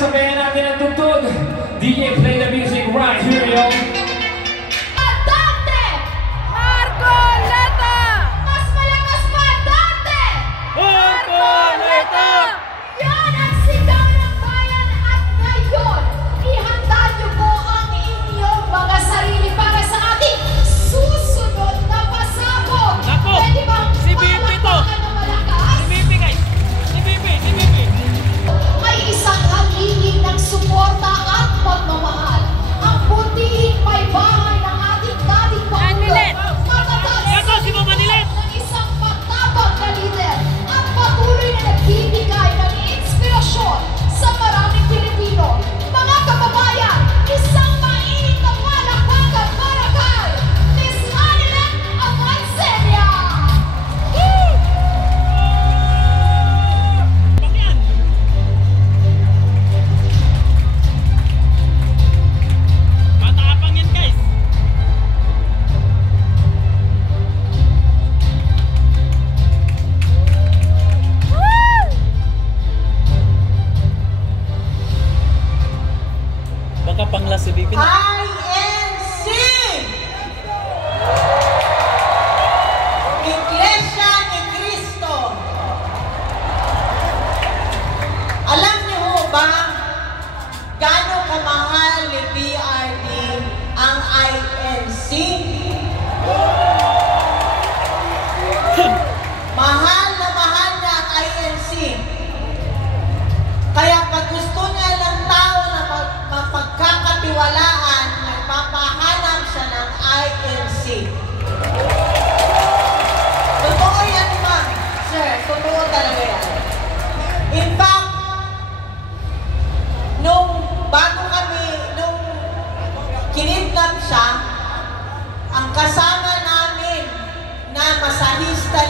sabayan natin ang tugtog. DJ, play the music right here, yo. Dante! Marcoleta! Mas malakas pa, Dante! Marcoleta! Yan ang sigaw ng bayan at ngayon, ihanda niyo po ang inyong mga sarili para sa ating susunod na pasabog. Nako! Pwede bang Si Bibi to! palakpakan ng malakas? Si Bibi, guys! Si Bibi! Si Bibi! May isang halingin ng suporta at pagmamahal. Ang butihin may bahay ng ating dating Pangulo. Matatag Ito, si Mama Nilet! ng isang matapang na lider at patuloy na nagbibigay ng inspirasyon sa maraming Pilipino. Mga kababayan, isang mainit na palakpakan para kay Miss Anilet Avancenia! Bakyan! Matapang yan, guys! Baka panglas si Bibi. INC! Iglesia ni Cristo. Alam niyo ho ba gaano kamahal ni PRD ang INC? Mahal na mahal niya ang INC. Kaya pag gusto niya ng tao na mapagkakatiwalaan, nagpapahanap siya ng INC. Totoo yan, ma'am. Sir, totoo talaga yan. In fact, nung kinidnap siya, ang kasama namin na masahista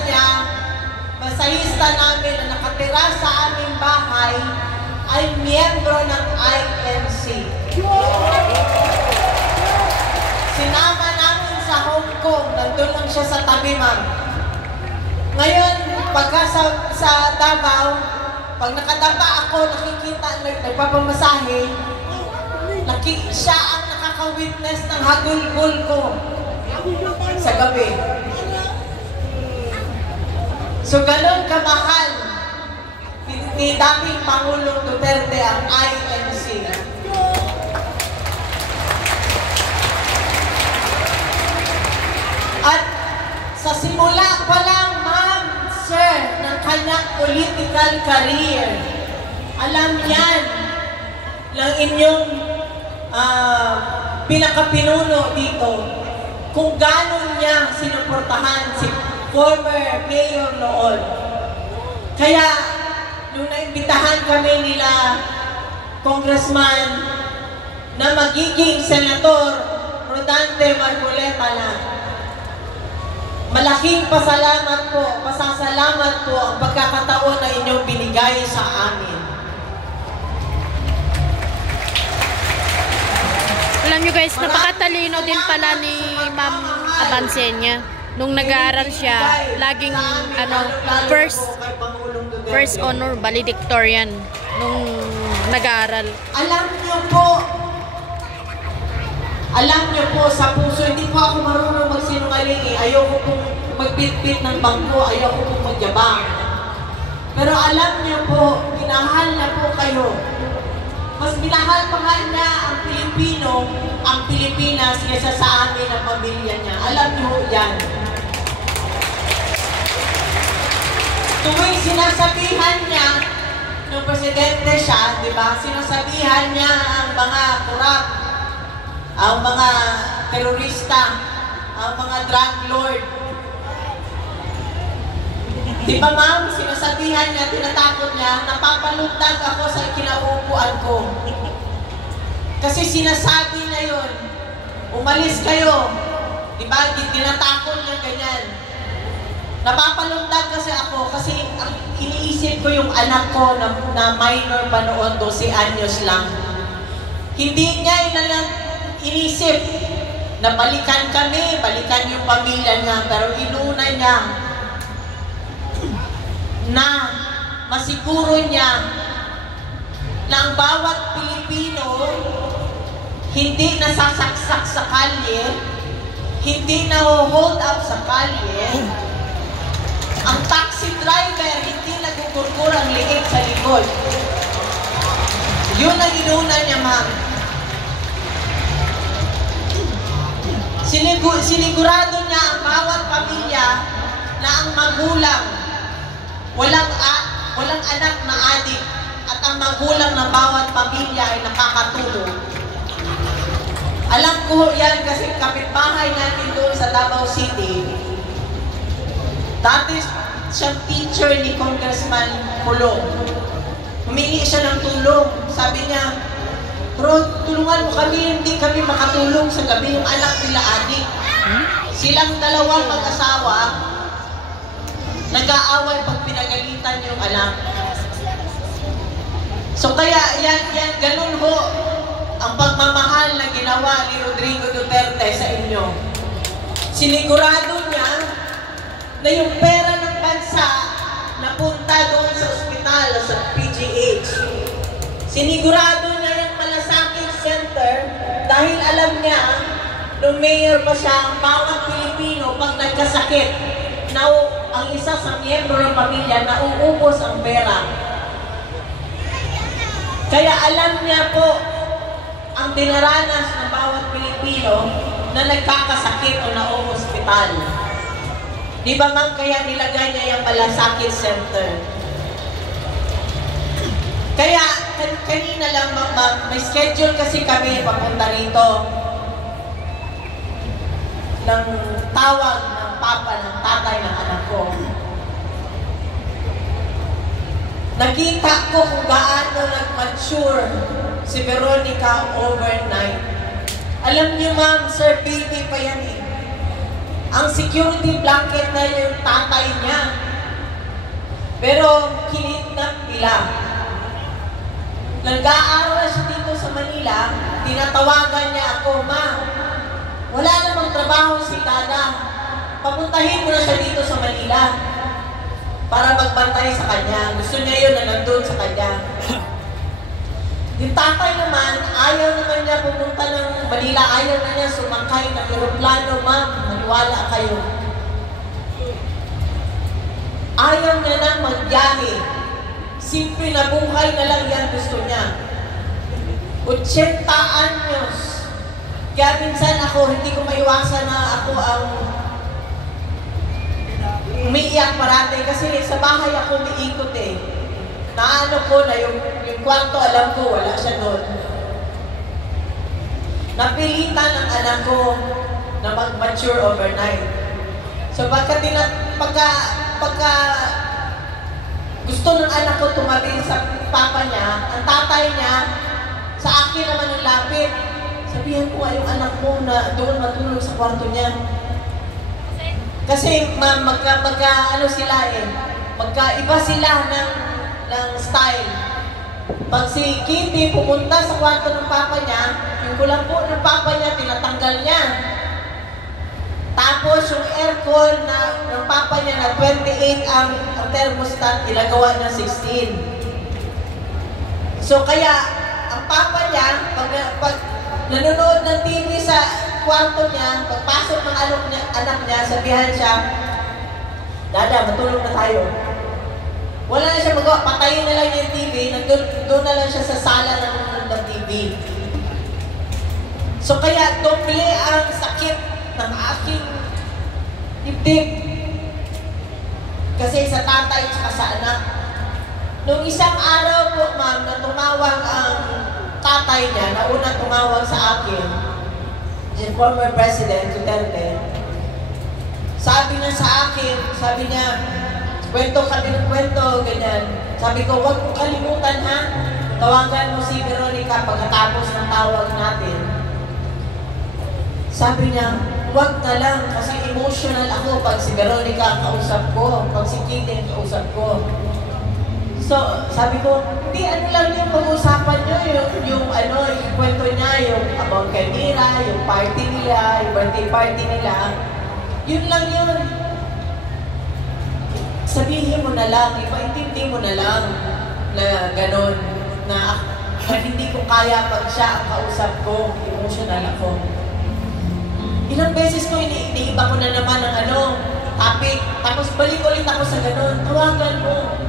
namin na nakatira sa aming bahay, ay miyembro ng INC. Sinama namin sa Hong Kong, nandun lang siya sa tabi, ma'am. Ngayon, pagka sa Davao, pag nakadapa ako, nakikita, nagpapamasahe, siya ang nakaka-witness ng hagulgul ko sa gabi. So, ganun kamahal ni dating Pangulong Duterte ang INC. At sa simula pa lang, ma'am, sir, ng kanyang political career, alam yan ng inyong pinakapinuno dito kung gano'n niya sinuportahan si former mayor noon. Kaya, nung naimbitahan kami nila congressman na magiging senator Rodante Marcoleta na, malaking pasasalamat po ang pagkakataon na inyong binigay sa amin. Alam nyo guys, napakatalino din pala ni Ma'am Avancenia. Nung nag-aaral siya, laging first honor valedictorian nung nag-aaral. Alam niyo po sa puso, hindi po ako marunong magsinungaling eh. Ayoko pong magpitpit ng bangko, ayoko pong magyabang. Pero alam niyo po, minahal na po kayo. Mas minahal pa nga niya ang Pilipino, ang Pilipinas kaysa sa amin ang pamilya niya. Alam niyo yan. Tuwing sinasabihan niya, nung presidente siya, di ba, sinasabihan niya ang mga kurap, ang mga terorista, ang mga drug lord. Di ba, ma'am, sinasabihan niya, tinatakot niya, napapalutag ako sa kinauupuan ko. Kasi sinasabi niya yun, umalis kayo. Di ba, tinatakot niya ganyan. Napapalutag kasi ako kasi iniisip ko yung anak ko na minor pa noon, 12 anyos lang. Hindi niya inisip na balikan kami, balikan yung pamilya niya, pero inuna niya na masiguro niya na ang bawat Pilipino hindi nasasaksak sa kalye, hindi na-hold up sa kalye, ang taxi driver hindi nagugurgur ang liig sa likod. Yun ang inuna niya, ma'am. Sinigurado niya ang bawat pamilya na ang magulang walang anak na adik at ang magulang ng bawat pamilya ay nakakatulong. Alam ko yan kasi kapitbahay natin doon sa Davao City. Dati siyang teacher ni Congressman Pulong. Humingi siya ng tulong. Sabi niya, "Bro, tulungan mo kami, hindi kami makatulong sa gabi, yung anak nila adik." Silang dalawang mag-asawa, nag-aaway pag pinagalitan yung anak. So kaya yan, ganun ho ang pagmamahal na ginawa ni Rodrigo Duterte sa inyo. Sinigurado niya na yung pera ng bansa napunta doon sa ospital o sa PGH. Sinigurado niya yung Malasakit Center dahil alam niya, nung mayor pa siya, ang bawat Pilipino pag nagkasakit, ang isa sa miyembro ng pamilya, nauubos ang pera. Kaya alam niya po ang dinaranas ng bawat Pilipino na nagkakasakit o na-ospital. Di ba ma'am, kaya nilagay niya yung Malasakit Center? Kaya kanina lang ma'am, may schedule kasi kami papunta rito ng tawag ng papa, ng tatay ng anak ko. Nakita ko kung gaano nag-mature si Veronica overnight. Alam niyo ma'am, sir, baby pa yan eh. Ang security blanket na yung tatay niya. Pero kinidnap nila. Nag-aaral siya dito sa Manila, tinatawagan niya ako, "Ma, wala namang trabaho si Dada. Papuntahin mo na siya dito sa Manila para magbantay sa kanya." Gusto niya yun na nandun sa kanya. Yung tatay naman, ayaw naman niya pumunta ng Manila, ayaw na niya sumakay ng aeroplano, "Ma'am, maniwala kayo." Ayaw niya na magbiyahe. Simple na buhay na lang yan gusto niya. 80 anyos. Kaya minsan ako, hindi ko maiwasan na ako ang umiiyak parati kasi sa bahay ako umiikot eh. Naano ko na yung kwarto, alam ko, wala siya doon. Napilitan ang anak ko na mag-mature overnight. So pagka gusto ng anak ko tumabi sa papa niya, ang tatay niya, sa akin naman ang lapit. Sabihan ko yung anak mo na doon matulog sa kwarto niya. Kasi ano sila eh, magkaiba sila ng style. Pag si Kitty pumunta sa kwarto ng papa niya, yung kulampo ng papa niya, tinatanggal niya. Tapos yung aircon ng papa niya na 28 ang thermostat, ginagawa niya 16. So kaya, ang papa niya, pag nanonood ng TV sa kwarto niya, pagpasok ng anak niya, sabihan siya, "Dada, matulog na tayo." Wala na siya magawa, patayin na lang yung TV, doon na lang siya sa sala ng TV. So kaya, doble ang sakit ng aking dibdib. Kasi sa tatay at sa anak. Nung isang araw po, ma'am, na tumawag ang tatay niya, na una tumawag sa akin, yung former President Duterte, sabi niya sa akin, sabi niya, kwento kami ng kwento, ganyan. Sabi ko, "Huwag mo kalimutan ha, tawagan mo si Veronica pagkatapos ng tawag natin." Sabi niya, "Huwag na lang kasi emotional ako pag si Veronica ang kausap ko, pag si Kitty ang kausap ko." So, sabi ko, "Hindi, ano lang yung pag-usapan nyo, yung kwento niya, yung about kay Mira, yung party nila, yung birthday party nila, yun lang yun. Sabihin mo na lang, ipaintindi mo na lang na gano'n, na na hindi ko kaya pag siya ang kausap ko, emotional ako. Ilang beses ko iniiba ko na naman ang topic, tapos balik ulit ako sa ganun, tawagan mo.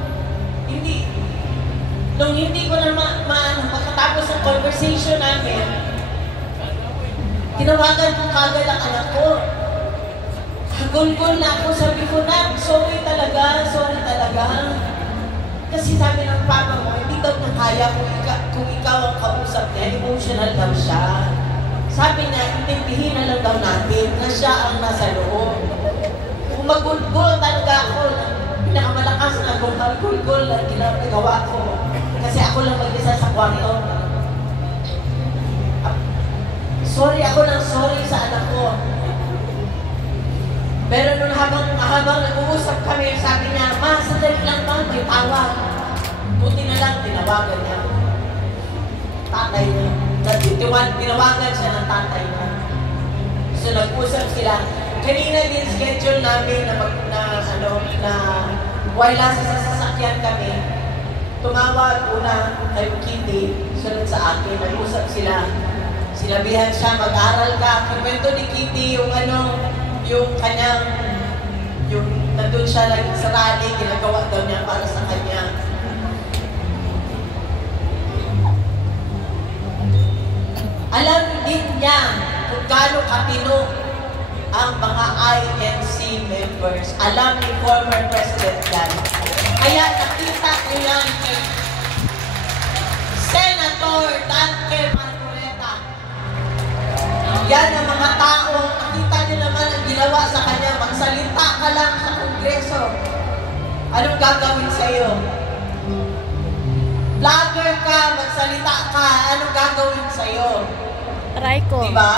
Nung hindi ko na pagkatapos ng conversation namin, tinawagan ko kagad ang anak ko. Hagulgol na ako, sabi ko na, sorry talaga. Kasi sabi ng papa mo, hindi daw na kaya kung ikaw ang kausap niya, emotional daw siya. Sabi niya, intindihin na lang daw natin na siya ang nasa loob. Kung magulgol talaga ako, pinakamalakas na gulgol na ginagawa ko. Kasi ako lang mag-isa sa kwarto. Sorry sa anak ko. Pero nung habang nag-uusap kami, sabi niya, Ma, sandali lang ba, may tawag. Buti na lang, tinawagan niya. Tatay niya. Tinawagan siya ng tatay niya. So nag-usap sila. Kanina din schedule namin na while nasa sasakyan kami, tumawag una kay Kitty, sunod sa akin, nag-usap sila. Sinabihan siya, mag-aral ka. Kwento ni Kitty yung nandun siya lang sa rally, ginagawa daw niya para sa kanya. Alam din niya kung gaano katino ang mga INC members. Alam ni former President yan. Kaya nakita ko yan kay Senator Dante Marcoleta. Yan ang mga tao, nakita niyo naman ang ginawa sa kanya. Magsalita ka lang sa Kongreso. Anong gagawin sa'yo? Vlogger ka, magsalita ka, anong gagawin sa'yo? Aray ko. Diba?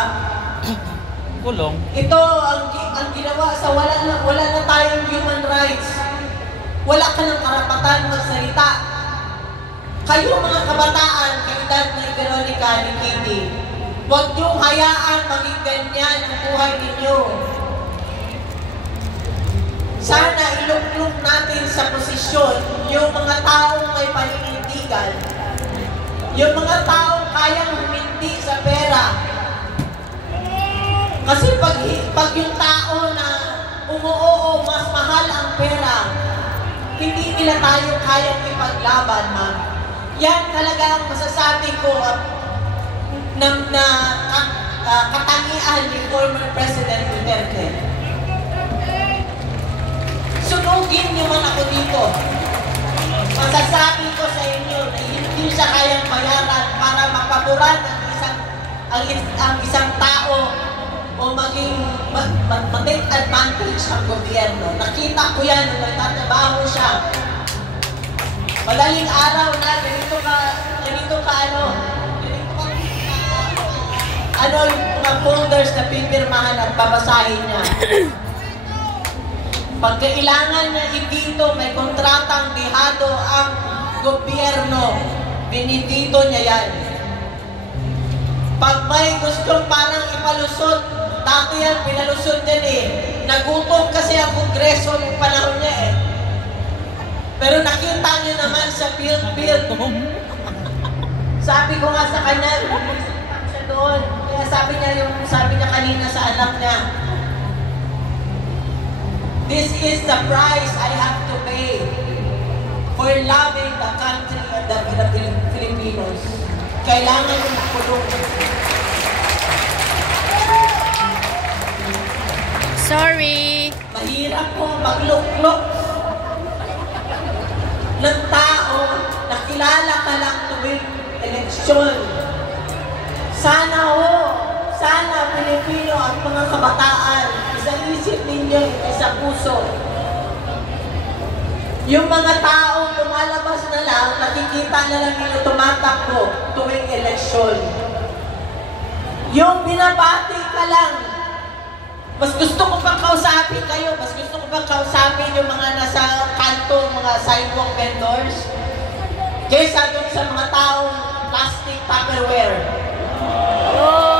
Kulong. Ito ang ginawa sa wala na tayong human rights. Wala ka ng karapatan magsalita. Kayo mga kabataan, kaedad ni Veronica, ni Kitty, huwag niyong hayaan maging ganyan ang buhay ninyo. Sana ilunglong natin sa posisyon yung mga taong may paninindigan, yung mga taong kayang huminti sa pera. Kasi pag yung tao na umuoo, mas mahal ang pera, hindi nila tayo kayang ipaglaban, ma'am. Yan talaga ang masasabi ko na katangian ni former President Duterte. Sunugin niyo man ako dito. Masasabi ko sa inyo na hindi siya kayang bayaran para mapaboran ang isang tao o maging mag-take advantage ang gobyerno. Nakita ko yan nung nagtatrabaho siya. Madaling araw na, ganito ka yung mga folders na pipirmahan at babasahin niya. Pag kailangan niya ibito, may kontratang dihado ang gobyerno, binibito niya yan. Pag may gustong parang ipalusot, dati yan, pinalusot yan eh. Nagutom kasi ang Kongreso yung panahon niya eh. Pero nakita niyo naman sa build. Sabi ko nga sa kanya, siya doon. Kaya sabi niya kanina sa anak niya, this is the price I have to pay for loving the country and the Filipinos. Kailangan yung kulong. Sorry. Mahirap po magluklok ng tao na kilala ka lang tuwing eleksyon. Sana Pilipino at mga kabataan, isang-isip ninyo, isang puso. Yung mga taong lumalabas na lang, nakikita na lang nila tumatakbo tuwing eleksyon. Yung binabati ka lang, mas gusto ko pang kausapin kayo, mas gusto ko pang kausapin yung mga nasa kanto, mga sidewalk vendors, kaysa doon sa mga taong plastic Tupperware. Oh.